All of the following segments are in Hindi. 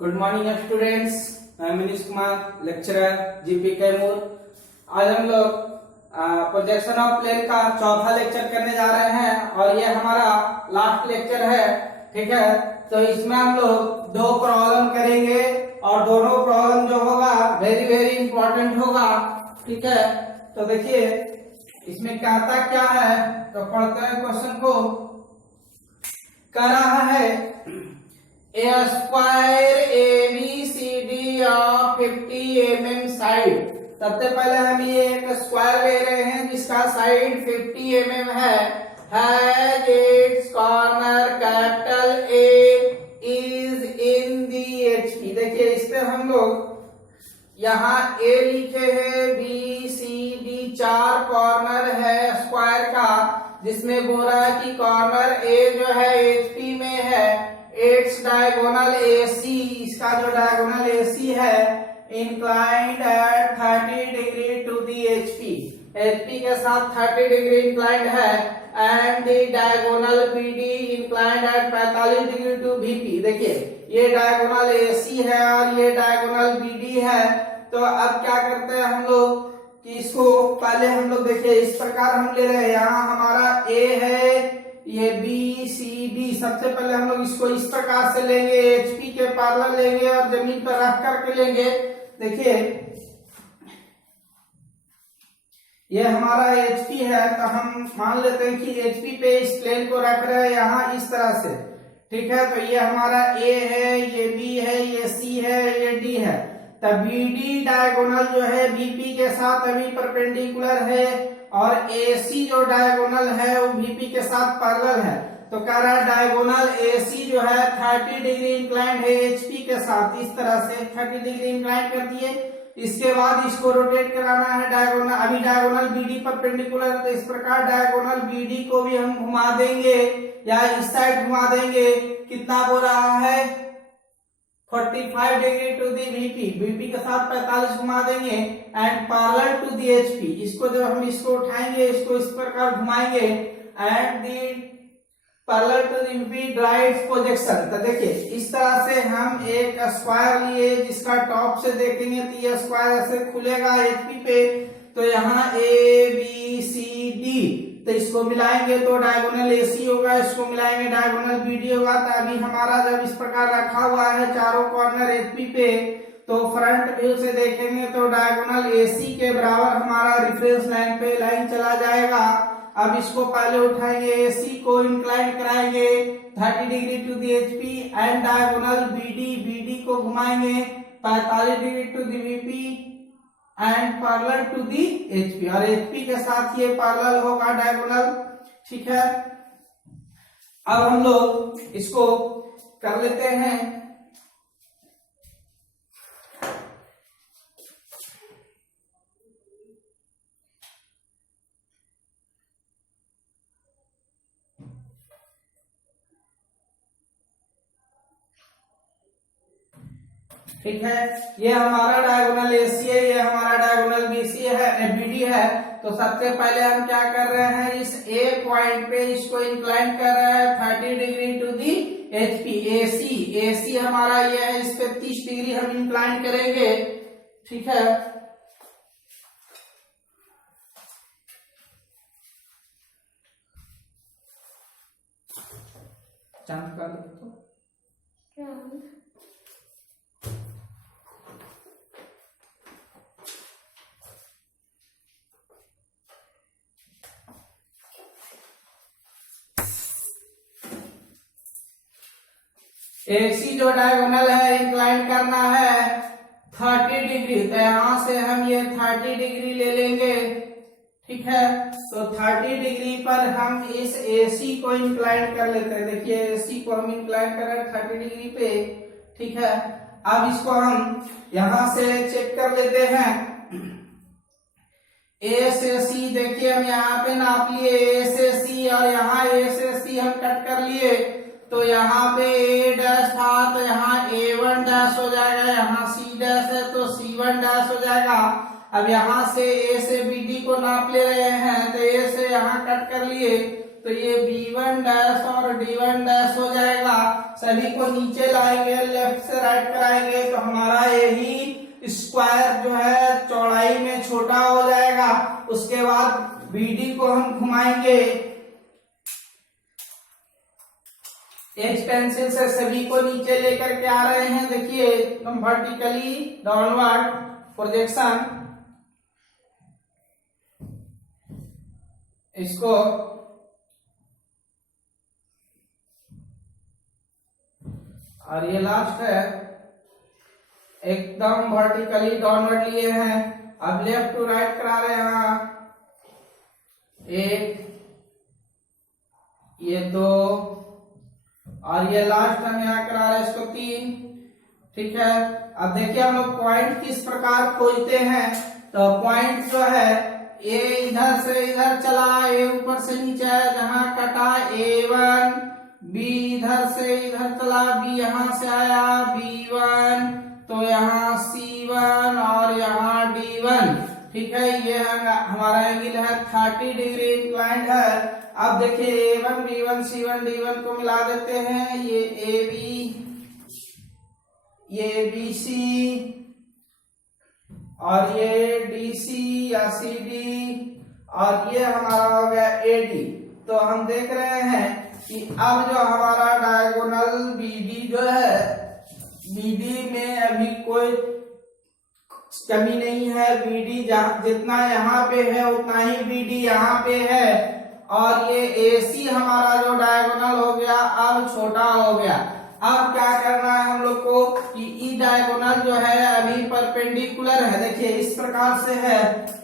गुड मॉर्निंग स्टूडेंट्स, मैं मनीष कुमार लेक्चरर जीपी कैमूर। आज हम लोग प्रोजेक्शन ऑफ प्लेन का चौथा लेक्चर करने जा रहे हैं और ये हमारा लास्ट लेक्चर है। ठीक है, तो इसमें हम लोग दो प्रॉब्लम करेंगे और दोनों प्रॉब्लम जो होगा वेरी वेरी इंपॉर्टेंट होगा। ठीक है, तो देखिए इसमें क्या है, तो पढ़ते हैं क्वेश्चन को। कह रहा है A square ABCD of 50 mm side. सबसे पहले हम ये एक स्क्वायर ले रहे हैं जिसका साइड 50 mm है। Has its corner capital A is in the HP। देखिए इस पे हम लोग यहाँ A लिखे हैं, B C D चार कॉर्नर है स्क्वायर का, जिसमें बोल रहा है कि कॉर्नर A जो है HP में है। इट्स डायगोनल AC, इसका जो डायगोनल AC है inclined at 30 degree to the HP के साथ 30 डिग्री इंक्लाइंड है। And the diagonal BD inclined at 45 degree to VP। देखिए ये डायगोनल AC है और ये डायगोनल BD है। तो अब क्या करते हैं हम लोग कि इसको पहले हम लोग देखिए इस प्रकार हम ले रहे हैं। यहाँ हमारा A है, ये BCD, सबसे पहले हम लोग इसको इस प्रकार से लेंगे, HP के पैरेलल लेंगे और जमीन पर रख करके लेंगे। देखिए ये हमारा HP है, तो हम मान लेते हैं कि HP पे इस प्लेन को रख रहे हैं यहाँ इस तरह से। ठीक है, तो ये हमारा A है, ये B है, ये C है, ये D है। तब BD डायगोनल जो है VP के साथ अभी परपेंडिकुलर है और AC जो डायगोनल है वो VP के साथ पैरेलल है। तो कह रहा है डायगोनल AC जो है 30 डिग्री इंक्लाइंड है HP के साथ, इस तरह से 30 डिग्री इंक्लाइंड कर दिए। इसके बाद इसको रोटेट कराना है डायगोनल, अभी डायगोनल BD परपेंडिकुलर, तो इस प्रकार डायगोनल BD को भी हम घुमा देंगे या इस साइड घुमा देंगे। कितना बोल रहा है 45 डिग्री टू दी VP के साथ 45 घुमा देंगे and parallel to the HP। इसको जब हम इसको उठाएंगे, इसको इस प्रकार घुमाएंगे and the parallel to the VP right projection. तो देखिए इस तरह से हम एक स्क्वायर लिए जिसका टॉप से देखेंगे तो ये स्क्वायर ऐसे खुलेगा HP पे। तो यहाँ ABCD, तो इसको मिलाएंगे तो डायगोनल AC होगा, इसको मिलाएंगे डायगोनल BD होगा। तो अभी हमारा जब इस प्रकार रखा हुआ है चारों कॉर्नर HP पे, तो फ्रंट व्यू से देखेंगे तो डायगोनल AC के बराबर हमारा रेफरेंस लाइन पे लाइन चला जाएगा। अब इसको पहले उठाएंगे, AC को इंक्लाइन कराएंगे 30 degree to the HP and diagonal BD को घुमाएंगे 45 degree to the VP and parallel to the HP, और HP के साथ ये पैरेलल होगा डायगोनल। ठीक है, अब हम लोग इसको कर लेते हैं। ठीक है, ये हमारा डायगोनल AC है, ये हमारा डायगोनल BD है। तो सबसे पहले हम क्या कर रहे हैं, इस A पॉइंट पे इसको इंक्लाइन कर रहे हैं 30 degree to the HP। AC हमारा ये है, इस पे 30 डिग्री हम इंक्लाइन करेंगे। ठीक है, चांद का तो AC जो डायगोनल है इंक्लाइन करना है 30 डिग्री, तो यहां से हम ये 30 डिग्री ले लेंगे। ठीक है, तो 30 डिग्री पर हम इस AC को इंक्लाइन कर लेते हैं। देखिए AC को हम इंक्लाइन कर रहे हैं 30 डिग्री पे। ठीक है, अब इसको हम यहां से चेक कर लेते हैं। A से C देखिए हम यहाँ पे नाप लिए A से C और यहाँ A से C हम कट कर लिए। तो यहाँ पे A डैश था तो यहाँ A1 डैश हो जाएगा, यहाँ C डैश है तो C1 डैश हो जाएगा। अब यहाँ से A से BD को नाप ले रहे हैं, तो A से यहाँ कट कर लिए तो ये B1 डैश और D1 डैश हो जाएगा। सभी को नीचे लाएंगे, लेफ्ट से राइट कराएंगे तो हमारा यही स्क्वायर जो है चौड़ाई में छोटा हो जाएगा। उसके बाद बीडी को हम घुमाएंगे, एच पेंसिल से सभी को नीचे लेकर के आ रहे हैं। देखिए एकदम वर्टिकली डाउनवर्ड प्रोजेक्शन, इसको और ये लास्ट है एकदम वर्टिकली डाउनवर्ड लिए हैं। अब लेफ्ट टू राइट करा रहे हैं, एक, ये दो, और ये लास्ट हम यहाँ करा रहे हैं इसको 3। ठीक है, अब देखिए हम लोग पॉइंट किस प्रकार खोजते हैं। तो पॉइंट जो है ए इधर से इधर चला, ए ऊपर से नीचे है, जहां कटा A1, बी इधर से इधर चला, बी यहां से आया B1, तो यहाँ C1 और यहाँ D1। ठीक है, ये हमारा एंगल है 30 डिग्री इंक्लाइंड है। अब देखिए A1, B1, C1, D1 को मिला देते हैं, ये AB, ये BC और ये DC या CD, और ये हमारा हो गया AD। तो हम देख रहे हैं कि अब जो हमारा डायगोनल BD जो है, BD में अभी कोई कमी नहीं है। BD जितना यहाँ पे है उतना ही BD यहाँ पे है, और ये AC हमारा जो डायगोनल हो गया अब छोटा हो गया। अब क्या करना है हम लोग को कि ई डायगोनल जो है अभी परपेंडिकुलर है। देखिए इस प्रकार से है,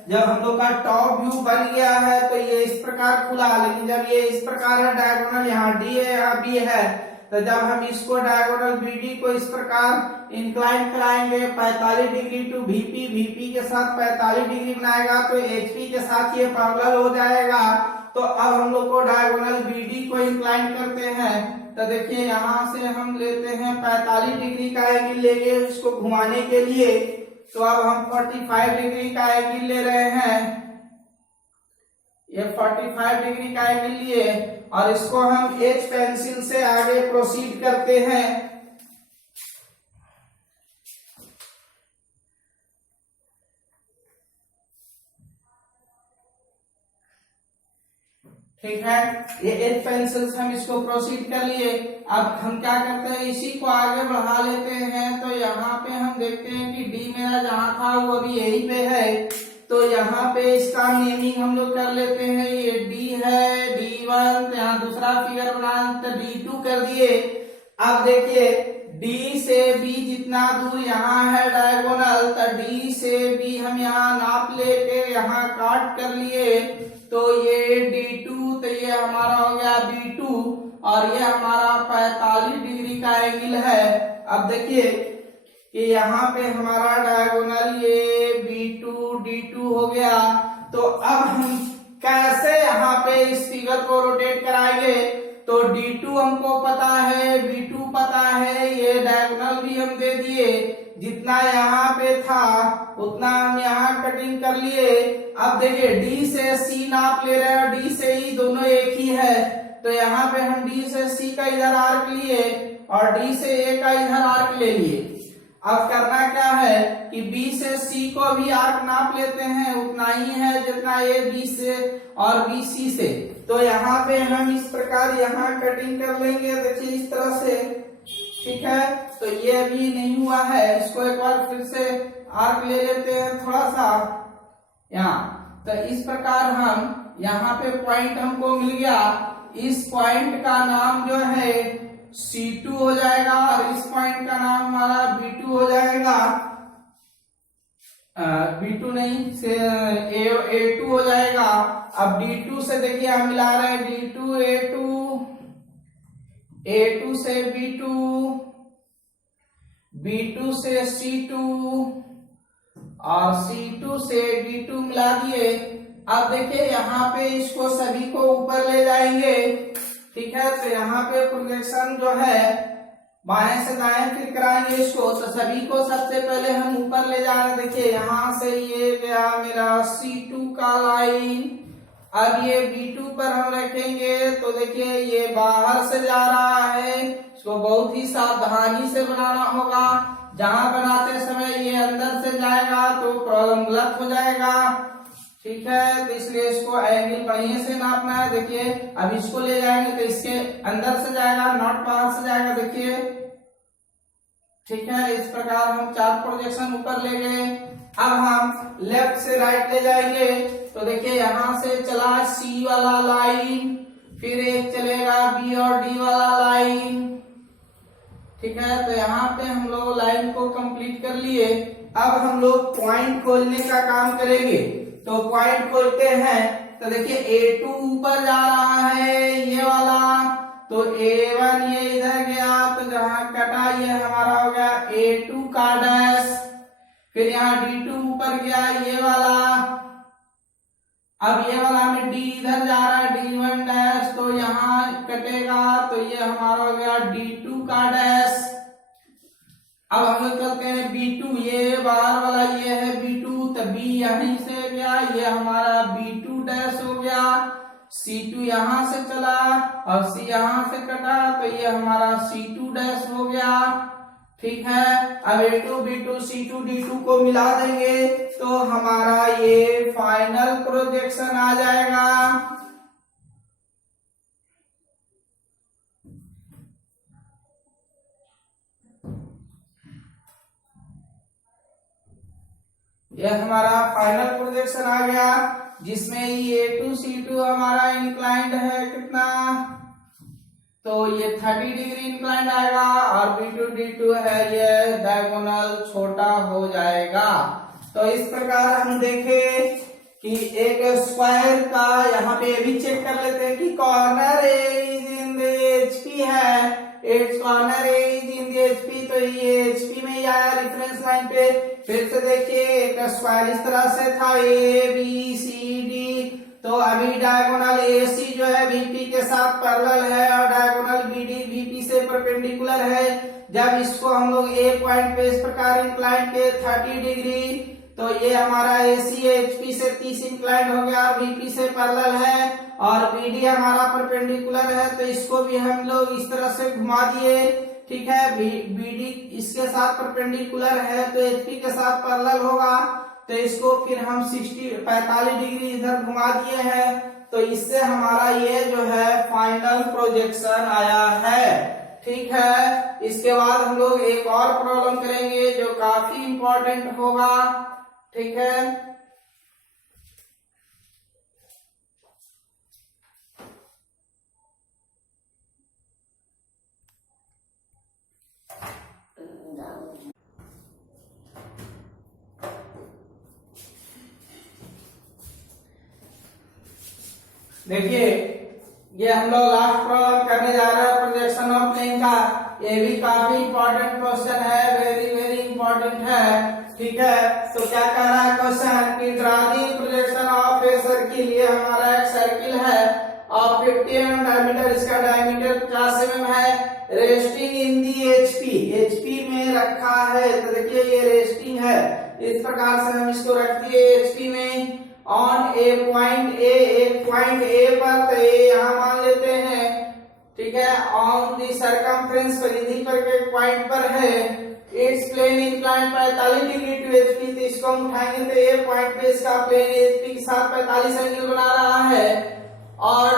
जब हम लोग का टॉप व्यू बन गया है तो ये इस प्रकार खुला, लेकिन जब ये इस प्रकार है डायगोनल, यहाँ D है यहाँ B है, तो जब हम इसको डायगोनल BD को इस प्रकार इंक्लाइन कराएंगे 45 डिग्री टू VP, VP के साथ 45 डिग्री बनाएगा तो HP के साथ ये पैरेलल हो जाएगा। तो अब हम लोग को डायगोनल BD को इंक्लाइन करते हैं। तो देखिए यहाँ से हम लेते हैं 45 डिग्री का एंगल लेंगे इसको घुमाने के लिए, तो अब हम 45 डिग्री का एंगल ले रहे हैं। ये 45 डिग्री का एंगल लिए और इसको हम एच पेंसिल से आगे प्रोसीड करते हैं। ठीक है, ये एच पेंसिल से हम इसको प्रोसीड कर लिए। अब हम क्या करते हैं, इसी को आगे बढ़ा लेते हैं। तो यहाँ पे हम देखते हैं कि डी मेरा जहाँ था वो अभी यहीं पे है, तो यहाँ पे इसका नेमिंग हम लोग कर लेते हैं। ये डी है, D1, तो यहाँ दूसरा फिगर बना तो D2 कर दिए। अब देखिए D से B जितना दूर यहाँ है डायगोनल, तो D से B हम यहाँ नाप लेके यहाँ काट कर लिए, तो ये D2, तो ये हमारा हो गया B2 और ये हमारा 45 डिग्री का एंगल है। अब देखिए कि यहाँ पे हमारा डायगोनल ये B2 D2 हो गया। तो अब हम कैसे यहाँ पे इस फिगर को रोटेट कराएंगे, तो D2 हमको पता है, B2 पता है, ये डायगोनल भी हम दे दिए, जितना यहाँ पे था उतना हम यहाँ कटिंग कर लिए। अब देखिए D से C नाप ले रहे हैं, D से E दोनों एक ही है, तो यहाँ पे हम D से C का इधर आर्क लिए और D से A का इधर आर्क ले लिए। अब करना क्या है कि B से C को भी आर्क नाप लेते हैं, उतना ही है जितना A B से और B C से। तो यहाँ पे हम इस प्रकार यहाँ कटिंग कर लेंगे, देखिए इस तरह से। ठीक है, तो ये अभी नहीं हुआ है, इसको एक बार फिर से आर्क ले लेते हैं थोड़ा सा यहाँ। तो इस प्रकार हम यहाँ पे पॉइंट हमको मिल गया, इस पॉइंट का नाम जो है C2 हो जाएगा और इस पॉइंट का नाम हमारा B2 हो जाएगा। B2 नहीं से A2 हो जाएगा। अब D2 से देखिए हम मिला रहे हैं D2 A2, A2 से B2, B2 से C2 और C2 से D2 मिला दिए। अब देखिए यहाँ पे इसको सभी को ऊपर ले जाएंगे। ठीक है, तो यहाँ पे प्रोजेक्शन जो है बाएं से दाएं फिर कराएंगे इसको, तो सभी को सबसे पहले हम ऊपर ले जा रहे हैं। देखिए यहाँ से ये गया मेरा C2 का लाइन, अब ये B2 पर हम रखेंगे तो देखिए ये बाहर से जा रहा है, इसको बहुत ही सावधानी से बनाना होगा। जहां बनाते समय ये अंदर से जाएगा तो प्रॉब्लम गलत हो जाएगा, ठीक है। तो इसलिए इसको एंगल बढ़िया से नापना है। देखिए अब इसको ले जाएंगे तो इसके अंदर से जाएगा, नॉट बाहर से जाएगा, देखिए, ठीक है। इस प्रकार हम 4 प्रोजेक्शन ऊपर ले गए। अब हम लेफ्ट से राइट ले जाएंगे तो देखिए यहां से चला C वाला लाइन, फिर एक चलेगा B और D वाला लाइन, ठीक है। तो यहाँ पे हम लोग लाइन को कंप्लीट कर लिए। अब हम लोग पॉइंट खोजने का काम करेंगे। तो पॉइंट खोजते हैं तो देखिए A2 ऊपर जा रहा है ये वाला, तो A1 ये इधर गया, तो जहां कटा ये हमारा हो गया A2 का डैश। फिर यहाँ D2 ऊपर गया ये वाला, अब ये वाला में D इधर जा रहा है D1 डैश, तो यहाँ कटेगा तो ये हमारा हो गया D2 का डैश। अब हम लोग चलते हैं B2, ये बाहर वाला ये है B2, तो B यहीं से गया, ये हमारा B2 डैश हो गया। C2 यहां से चला और C यहां से कटा, तो ये हमारा C2 डैश हो गया, ठीक है। अब A2 B2 C2 D2 को मिला देंगे तो हमारा ये फाइनल प्रोजेक्शन आ जाएगा। यह हमारा फाइनल प्रोजेक्शन आ गया, जिसमें ये A2 C2 हमारा इंक्लाइंड है कितना, तो ये 30 डिग्री इंक्लाइंड आएगा, और B2 D2 है ये डायगोनल छोटा हो जाएगा। तो इस प्रकार हम देखें कि एक स्क्वायर का यहाँ पे भी चेक कर लेते हैं कि corner is in the HP है, it's corner is in the HP, तो ये HP में ही आया रेफरेंस लाइन पे। फिर से देखिए एक स्क्वायर इस तरह से था ABCD, तो अभी डायगोनल AC जो है VP के साथ पैरेलल है और डायगोनल BD VP से परपेंडिकुलर है। जब इसको हम लोग A पॉइंट पे इस प्रकार इंक्लाइन के 30 डिग्री, तो ये हमारा AC HP से 30 इंक्लाइन हो गया, VP से पैरेलल है, और BD हमारा परपेंडिकुलर है, तो इसको भी हम लोग इस तरह से घुमा दिए, ठीक है। BD इसके साथ परपेंडिकुलर है तो HP के साथ पैरेलल होगा, तो इसको फिर हम 45 डिग्री इधर घुमा दिए हैं। तो इससे हमारा ये जो है फाइनल प्रोजेक्शन आया है, ठीक है। इसके बाद हम लोग एक और प्रॉब्लम करेंगे जो काफी इंपॉर्टेंट होगा, ठीक है। देखिए ये हम लोग लास्ट प्रॉब्लम करने जा रहे हैं प्रोजेक्शन ऑफ प्लेन का। ये भी काफी इंपॉर्टेंट क्वेश्चन है, वेरी वेरी इंपॉर्टेंट है, ठीक है। तो क्या कह रहा है क्वेश्चन कि draw the projection of a circle. ये हमारा एक सर्किल है और 50 mm डायमीटर, इसका डायमीटर 50 mm है, रेस्टिंग इन दी HP में रखा है। तो देखिए ये रेस्टिंग है, इस प्रकार से हम इसको रख दिए HP में ऑन ए पॉइंट A, एक पॉइंट A पर, तो ये यहाँ मान लेते हैं, ठीक है। ऑन दी सरकमफ्रेंस, परिधि पर के पॉइंट पर है, it's plane incline 45 degree to HP, तो इसको हम उठाएंगे तो ये पॉइंट पे इसका प्लेन HP के साथ 45 एंगल बना रहा है, और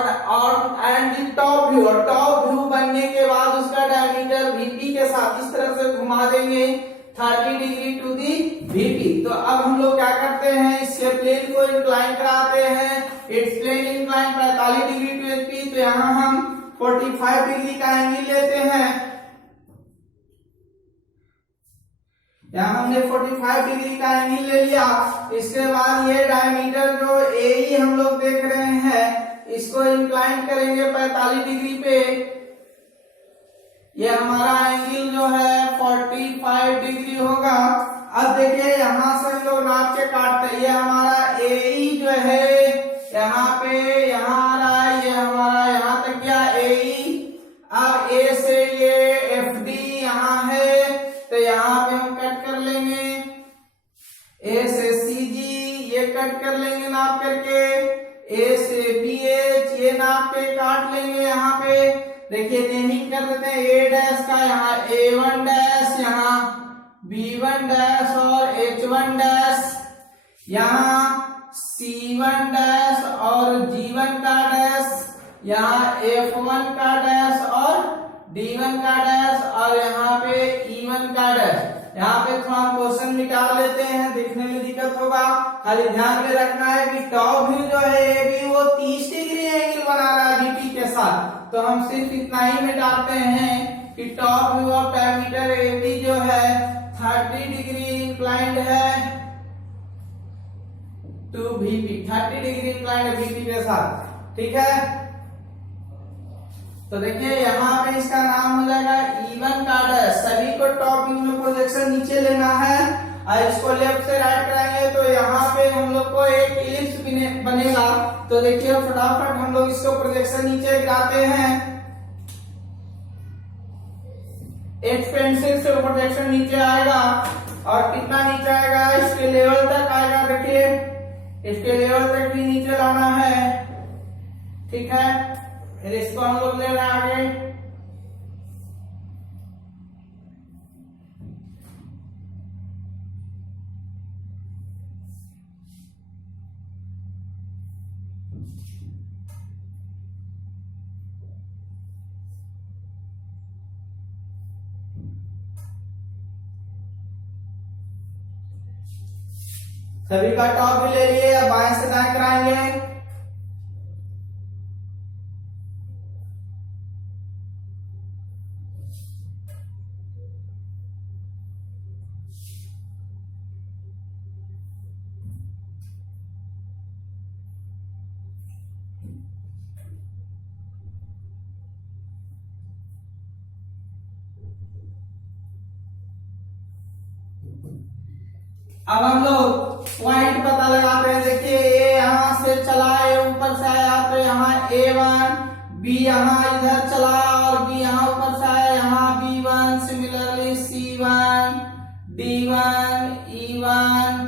एंड टॉप व्यू बनने के बाद उसका डायमीटर VP के साथ इस तरह से घुमा देंगे 30 डिग्री टू दी VP। तो अब हम लोग क्या करते हैं, इसके प्लेन को इंक्लाइन कराते हैं, it's plane incline 45 degree to HP, तो यहाँ हम 45 डिग्री का एंगल लेते हैं। यहाँ हमने 45 डिग्री का एंगल ले लिया। इसके बाद ये डायमीटर जो AE हम लोग देख रहे हैं, इसको इंक्लाइन करेंगे 45 डिग्री पे, ये हमारा एंगल जो है 45 डिग्री होगा। अब देखिए यहाँ से हम लोग नाप के काटते हैं, ये हमारा AE जो है यहाँ पे यहाँ आ रहा है, ये हमारा यहाँ तक गया AE। अब A से ये FD यहाँ है, तो यहाँ पे हम कट कर लेंगे, A से CG ये कट कर लेंगे नाप करके। ए से बी एच, ये नाप के काट लेंगे। यहाँ पे देखिए नेमिंग कर देते हैं ए डैश का, यहाँ A1 डैश, यहाँ B1 डैश और H1 डैश, यहाँ C1 डैश और G1 का डैश, यहाँ F1 का डैश और D1 का डैश और यहाँ पे E1 का डैश। यहाँ पे थोड़ा हम क्वेश्चन मिटा लेते हैं, देखने में दिक्कत होगा। खाली ध्यान में रखना है कि टॉप व्यू जो है ये भी वो 30 डिग्री एंगल बना रहा है बीपी के साथ, तो हम सिर्फ इतना ही मिटाते हैं कि top view of diameter A B जो है 30 डिग्री इंक्लाइंड है टू बीपी, 30 डिग्री इंक्लाइंड है बीपी के साथ, ठीक है। तो देखिए यहाँ पे इसका नाम हो जाएगा E1 का डैश। सभी को टॉप व्यू में प्रोजेक्शन नीचे लेना है और इसको लेफ्ट से राइट कराएंगे तो यहाँ पे हम लोग को एक इलिप्स बनेगा। तो देखिए फटाफट हम लोग इसको प्रोजेक्शन नीचे गिराते हैं। एक पेंसिल से प्रोजेक्शन नीचे आएगा और कितना नीचे आएगा, इसके लेवल तक आएगा। देखिए इसके लेवल तक भी नीचे लाना है, ठीक है। फिर इसको हम लोग ले रहे हैं आगे। सभी का टॉप भी ले लिए, अब बाएं से दाएं कराएंगे। अब हम लोग पॉइंट पता लगाते हैं। देखिए ए यहाँ से चला, ए ऊपर से आया तो यहाँ A1, B यहाँ इधर चला और B यहाँ ऊपर से आया, यहाँ B1, similarly C1, D1, E1,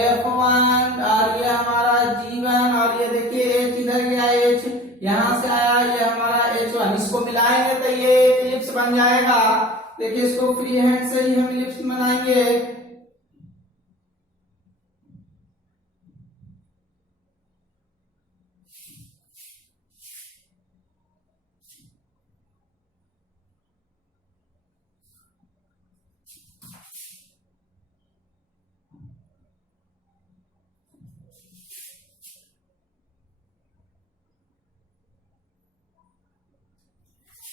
F1 और ये हमारा G1 और ये देखिए H इधर गया, H यहाँ से आया, ये हमारा H1। इसको मिलाएंगे तो ये एक इलिप्स बन जाएगा। देखिए इसको फ्री हैंड से ही हम इलिप्स बनाएंगे।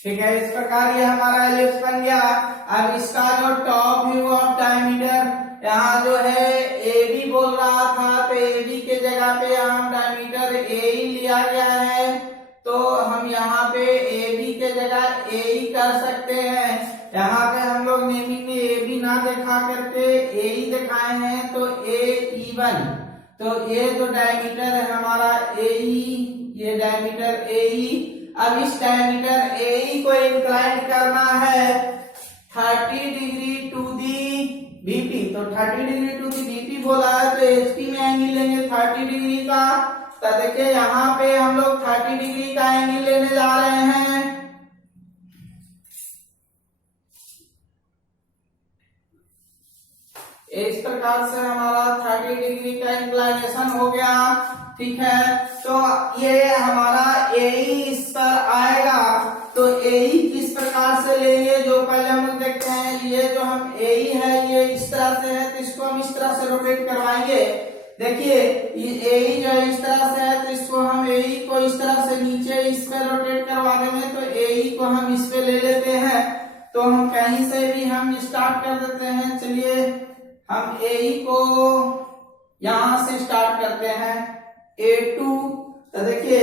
ठीक है, इस प्रकार ये हमारा एलिप्स बन गया। अब इसका जो टॉप व्यू ऑफ डायमीटर, यहाँ जो है ए बी बोल रहा था तो ए बी के जगह पे यहाँ डायमीटर ए ही लिया गया है, तो हम यहाँ पे ए बी के जगह ए ही कर सकते हैं। यहाँ पे हम लोग नेमिंग में ए बी ना दिखा करके ए ही दिखाए हैं, तो A1, तो ये जो डायमीटर है हमारा ए ई, ये डायमीटर ए ई। अब इस डायमीटर ए को इंक्लाइन करना है 30 डिग्री टू दी बीपी, तो 30 डिग्री टू दी बीपी बोला है तो एचपी में एंगल लेंगे 30 डिग्री का। तो देखिए यहाँ पे हम लोग 30 डिग्री का एंगल लेने जा रहे हैं। इस प्रकार से हमारा 30 डिग्री का इंक्लाइनेशन हो गया, ठीक है। तो ये हमारा एई इस पर आएगा, तो एई किस प्रकार से लेंगे, जो पहले हम लोग देखते हैं। ये जो हम एई है ये इस तरह से है, तो इसको हम इस तरह से रोटेट करवाएंगे। देखिए ये एई जो है इस तरह से है, तो इसको हम एई को इस तरह से नीचे इस पे रोटेट करवा देंगे, तो एई को हम इस पे ले लेते हैं। तो हम कहीं से भी हम स्टार्ट कर देते हैं। चलिए हम एई को यहां से स्टार्ट करते हैं A2। तो देखिए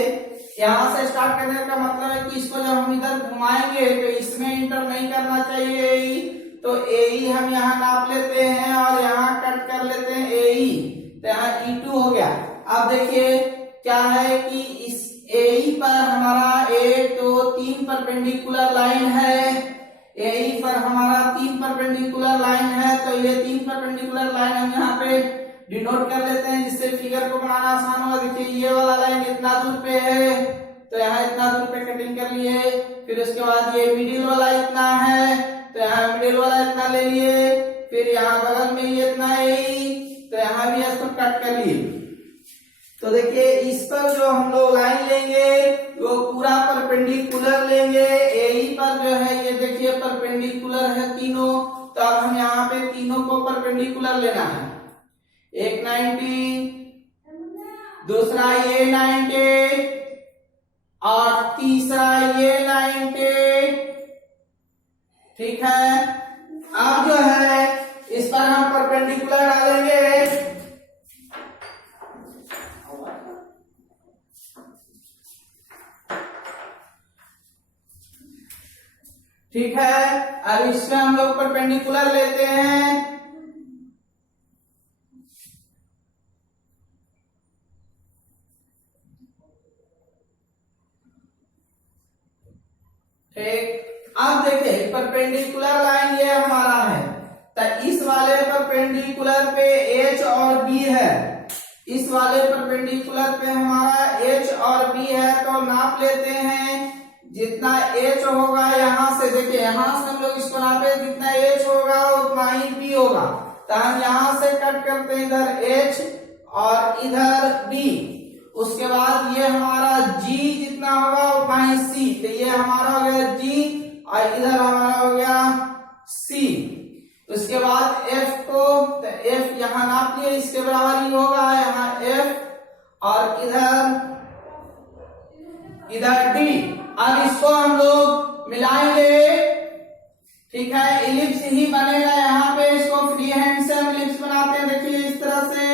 यहाँ से स्टार्ट करने का मतलब है कि इसको जब हम इधर घुमाएंगे तो इसमें इंटर नहीं करना चाहिए AE, तो AE हम यहाँ नाप लेते हैं और यहाँ कट कर लेते हैं AE, तो यहाँ E2 हो गया। अब देखिए क्या है कि इस AE पर हमारा एक तो 3 परपेंडिकुलर लाइन है, AE पर हमारा 3 परपेंडिकुलर लाइन है, तो ये 3 परपेंडिकुलर लाइन हम यहाँ पे डिनोट कर लेते हैं जिससे फिगर को बनाना आसान होगा। देखिए ये वाला लाइन इतना दूर पे है तो यहाँ इतना दूर पे कटिंग कर लिए। फिर उसके बाद ये मिडिल वाला इतना है तो यहाँ मिडिल वाला इतना ले लिए। फिर यहाँ बगल में ये इतना है तो यहाँ भी इसको कट कर लिए। तो देखिए इस पर जो हम लोग लाइन लेंगे वो पूरा परपेंडिकुलर लेंगे। यही पर जो है ये देखिए परपेंडिकुलर है तीनों, तो अब हम यहाँ पे तीनों को परपेंडिकुलर लेना है। एक 90, दूसरा ये 90 और तीसरा ये 90। ठीक है, अब जो है इस पर हम परपेंडिकुलर डालेंगे। ठीक है, अब इसमें हम लोग परपेंडिकुलर लेते हैं। ठीक, अब देखिए परपेंडिकुलर लाइन ये हमारा है तो इस वाले परपेंडिकुलर पे H और B है। इस वाले परपेंडिकुलर पे हमारा H और B है तो नाप लेते हैं। जितना H होगा यहाँ से, देखिए यहाँ से हम लोग इसको नापे, जितना H होगा उतना ही B होगा। तो हम यहाँ से कट करते हैं इधर H और इधर B। उसके बाद ये हमारा G जितना होगा उतना ही C, तो ये हमारा हो गया G और इधर हमारा हो गया C। उसके बाद F को, तो F यहाँ नाप लिए इसके बराबर ही होगा, यहाँ F और इधर D। अब इसको हम लोग मिलाएंगे। ठीक है, इलिप्स ही बनेगा यहाँ पे। इसको फ्री हैंड से हम इलिप्स बनाते हैं, देखिए इस तरह से।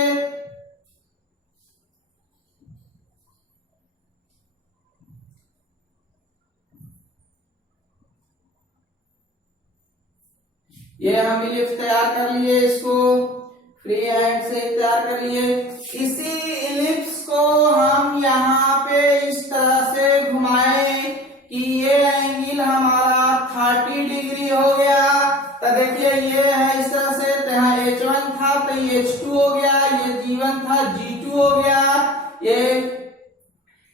ये हम इलिप्स तैयार कर लिए, इसको फ्री हैंड से तैयार कर लिए। इसी इलिप्स को हम यहाँ पे इस तरह से घुमाएं कि ये एंगल हमारा 30 डिग्री हो गया। तो देखिए ये है इस तरह से, तो यहाँ H1 था तो ये H2 हो गया, ये G1 था G2 हो गया, ये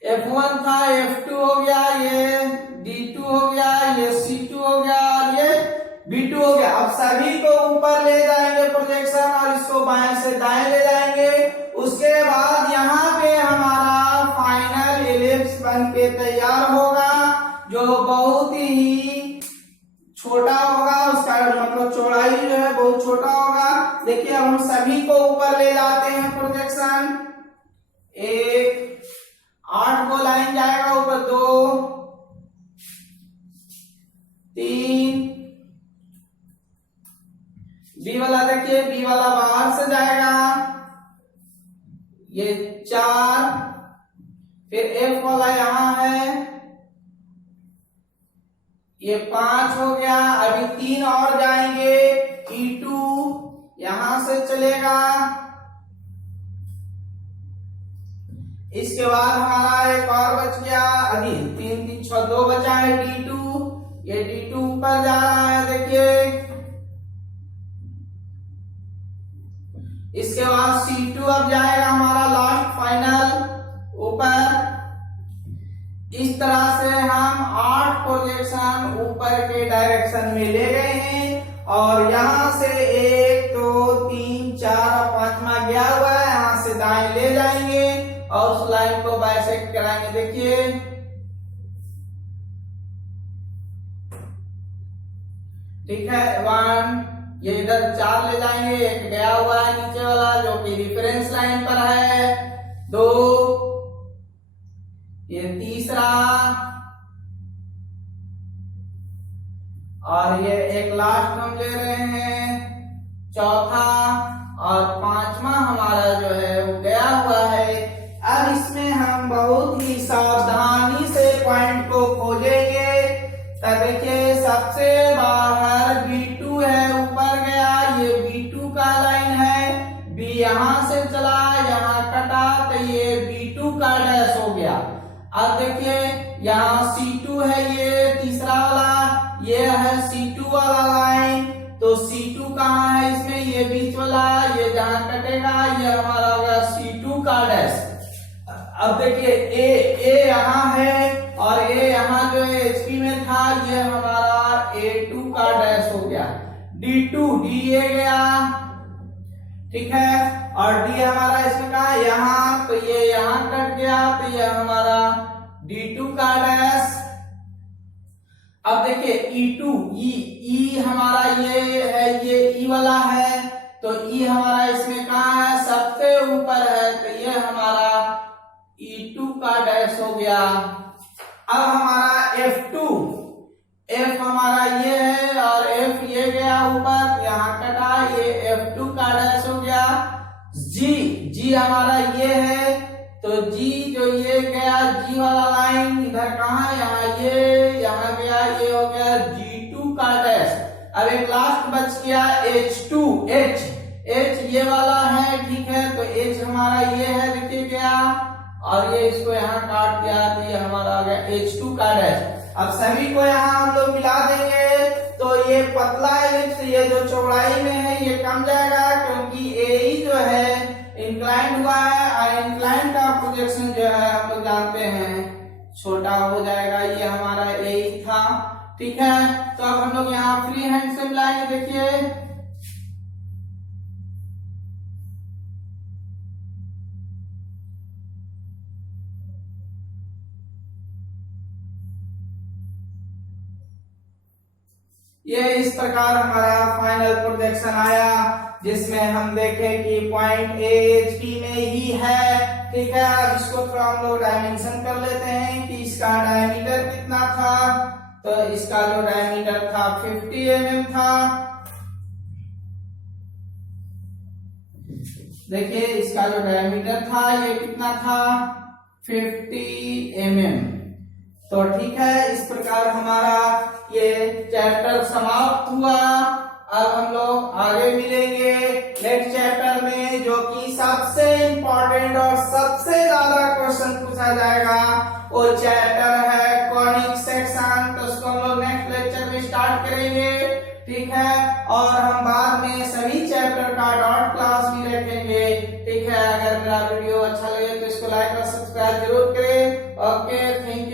F1 था F2 हो गया, ये D2 हो गया, ये C2 हो गया और ये B2 हो गया। अब सभी को ऊपर ले जाएंगे प्रोजेक्शन और इसको बाएं से दाएं ले जाएंगे। उसके बाद यहाँ पे हमारा फाइनल इलिप्स बन के तैयार होगा जो बहुत ही छोटा होगा। उसका मतलब चौड़ाई जो है बहुत छोटा होगा। देखिए हम सभी को ऊपर ले जाते हैं प्रोजेक्शन। एक 8 को लाइन जाएगा ऊपर, 2 3, बी वाला देखिए, बी वाला बाहर से जाएगा, ये 4, फिर एफ वाला यहाँ है, ये 5 हो गया। अभी 3 और जाएंगे, E2 यहां से चलेगा। इसके बाद हमारा एक और बच गया, अभी 3 3 6 2 बचा है, D2। ये D2 ऊपर जा रहा है, देखिए। इसके बाद C2 अब जाएगा हमारा लास्ट फाइनल ऊपर। इस तरह से हम 8 प्रोजेक्शन ऊपर के डायरेक्शन में ले गए हैं और यहाँ से 1 2 3 4 और 5वां गया हुआ है, यहाँ से दाएं ले जाएंगे और उस लाइन को बाइसेक्ट कराएंगे। देखिए ठीक है, 1 ये इधर 4 ले जाएंगे, एक गया हुआ है नीचे वाला जो कि रिफरेंस लाइन पर है, 2 ये तीसरा और ये एक लास्ट हम ले रहे हैं, चौथा और 5वां हमारा जो है वो गया हुआ है। अब इसमें हम बहुत ही सावधानी से पॉइंट को खोजेंगे। तब देखिए सबसे बाहर B2 है, ऊपर गया, ये B2 का लाइन है, B यहां से चला, यहाँ कटा तो ये B2 का डैश हो गया। अब देखिए यहाँ C2 है, ये तीसरा वाला, ये है C2 वाला लाइन, तो C2 का कहाँ है इसमें, ये बीच वाला, ये जहां कटेगा ये हमारा होगा C2 का डैश। अब देखिए ए यहाँ है और ए यहाँ जो है HP में था, ये हमारा A2 का डैश हो गया। D2 D ये गया, ठीक है, और D हमारा इसमें कहा यहाँ, तो ये यहाँ कट गया, तो ये हमारा D2 का डैश। अब देखिए E2 E हमारा ये है, ये E वाला है, तो E हमारा इसमें कहाँ है, सबसे ऊपर है, तो ये हमारा E2 का डैश हो गया। अब हमारा F हमारा ये है और F ये गया ऊपर, यहाँ कटा, ये F2 का डैश हो गया। G हमारा ये है, तो G जो ये गया, G वाला लाइन इधर कहाँ, यहाँ ये, यहाँ गया, ये हो गया G2 का डैश। अब एक लास्ट बच गया H2, H ये वाला है, ठीक है, तो H हमारा ये है, देखिए गया, और ये इसको यहाँ काट दिया, तो ये हमारा आ गया H2 का डैश। अब सभी को यहाँ हम लोग मिला देंगे, तो ये पतला एलिप्स, ये जो चौड़ाई में है ये कम जाएगा, क्योंकि AE जो है इंक्लाइंड हुआ है, और इंक्लाइंड का प्रोजेक्शन जो है हम लोग जानते हैं छोटा हो जाएगा। ये हमारा AE था, ठीक है। तो अब हम लोग यहाँ फ्री हैंड से मिलाएंगे, देखिए ये इस प्रकार हमारा फाइनल प्रोजेक्शन आया, जिसमें हम देखें कि पॉइंट A HP में ही है, ठीक है। अब इसको थोड़ा हम लोग डायमेंशन कर लेते हैं कि इसका डायमीटर कितना था, तो इसका जो डायमीटर था 50 mm था। देखिए इसका जो डायमीटर था ये कितना था, 50 mm। तो ठीक है, इस प्रकार हमारा ये चैप्टर समाप्त हुआ। अब हम लोग आगे मिलेंगे नेक्स्ट चैप्टर में, जो कि सबसे इम्पोर्टेंट और सबसे ज्यादा क्वेश्चन पूछा जाएगा, वो चैप्टर है कॉनिक सेक्शन। तो उसको हम लोग नेक्स्ट लेक्चर में स्टार्ट करेंगे, ठीक है। और हम बाद में सभी चैप्टर का डॉट क्लास भी रखेंगे, ठीक है। अगर मेरा वीडियो अच्छा लगे तो इसको लाइक और सब्सक्राइब जरूर करें। Okay, thank you.